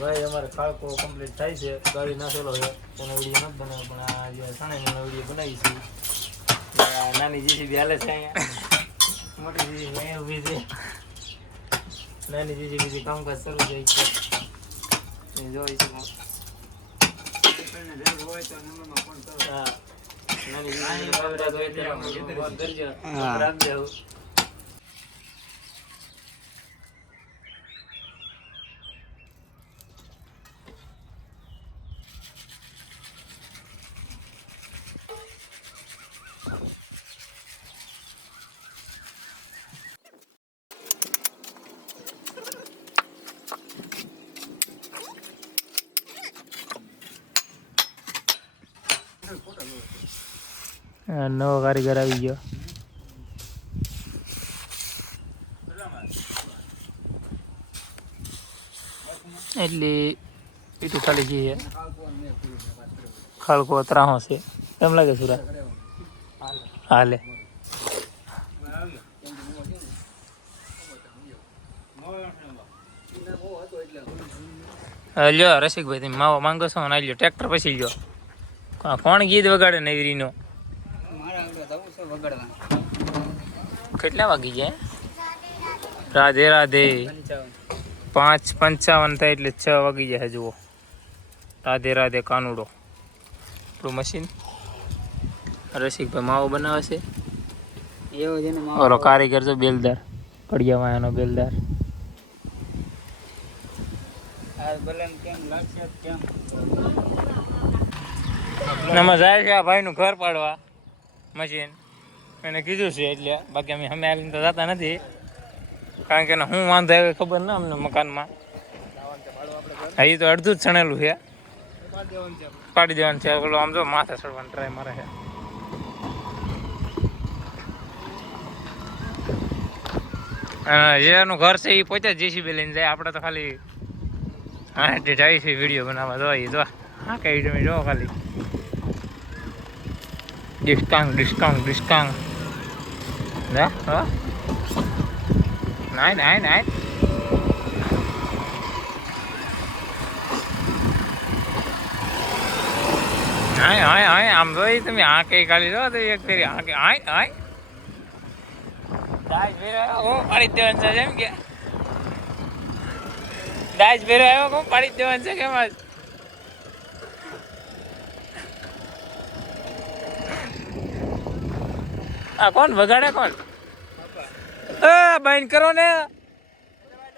ભાઈ અમારે ખાળકો કમ્પ્લીટ થાય છે, ગાડી નાખેલો છે, એનો વિડીયો નથી બનાવ્યો, પણ આ જે સાણેનો વિડીયો બનાવી છે. નાની જીસીબી હાલે છે અહીંયા, મોટી જીસીબી અહીંયા ઊભી છે. નાની જીસીબી કામકાજ શરૂ જાય છે, જોઈ શકો. હા, નાની જીસીબી રાખ દેવું. નવો કારીગર આવી ગયો. એટલે પીઠું ખાલી છે, ખાલકો ત્રાહો છે એમ લાગે સુરા હાલે. લ્યો રસિકભાઈ તમે માવો માંગો છો ને લ્યો ટ્રેક્ટર પછી લ્યો. કોણ ગીત વગાડે નવરીનો? કેટલા વાગી જાય? રાધે રાધે. 5:55 થાય એટલે 6 વાગી જાય. જુઓ રાધે રાધે કાનુડો. આપણું મશીન રસિકભાઈ માવો બનાવે છે. ઓલો કારીગર છે બેલદાર, કડિયામાં એનો બેલદાર. એમાં જાય છે આ ભાઈનું ઘર પાડવા મશીન, એને કીધું છે એટલે. બાકી અમે હાલીને તો જતા નથી, કારણ કે હું વાંધો આવે ખબર ના અમને મકાનમાં. હા, એ તો અડધું જ છણેલું છે, પાડી દેવાનું છે. પેલો આમ જો માથે ચડવાનું ટ્રાય મારે છે. જેનું ઘર છે એ પોતે જીસીબી લઈને જાય, આપણે તો ખાલી હા જાય છે વિડીયો બનાવવા. જોઈએ તો હા કઈ તમે જો ખાલી ડિસ્કાઉન્ટ નાઈ આમ જોઈ તમે આ કઈ ખાલી જો તો એક ફેરી આ કે દાજ ફેરવ્યો હું પાડી દેવાનું છે એમ કે દાજ ફેરવ્યો હું પાડી દેવાનું છે કેમ જ. આ કોણ વગાડે? કોણ? બંધ કરો ને,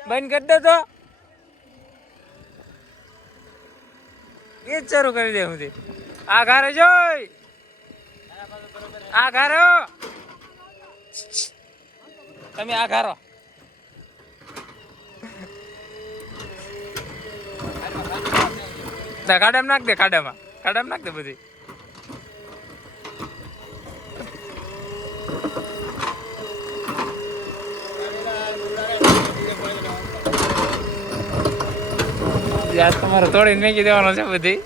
બંધ કરી દો તો એ જ શરૂ કરી દે. હું આ ઘરે જોઈ આ ઘરો તમે આ ઘરો ખાડામાં નાખ દે, ખાડામાં નાખ દે બધી. તમારે તોડીને મેકી દેવાનો છે બધી.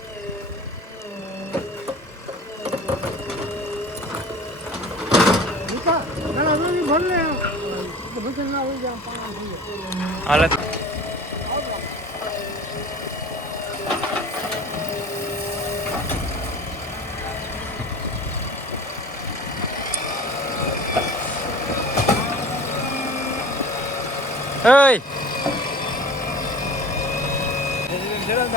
હાલત hey jalan,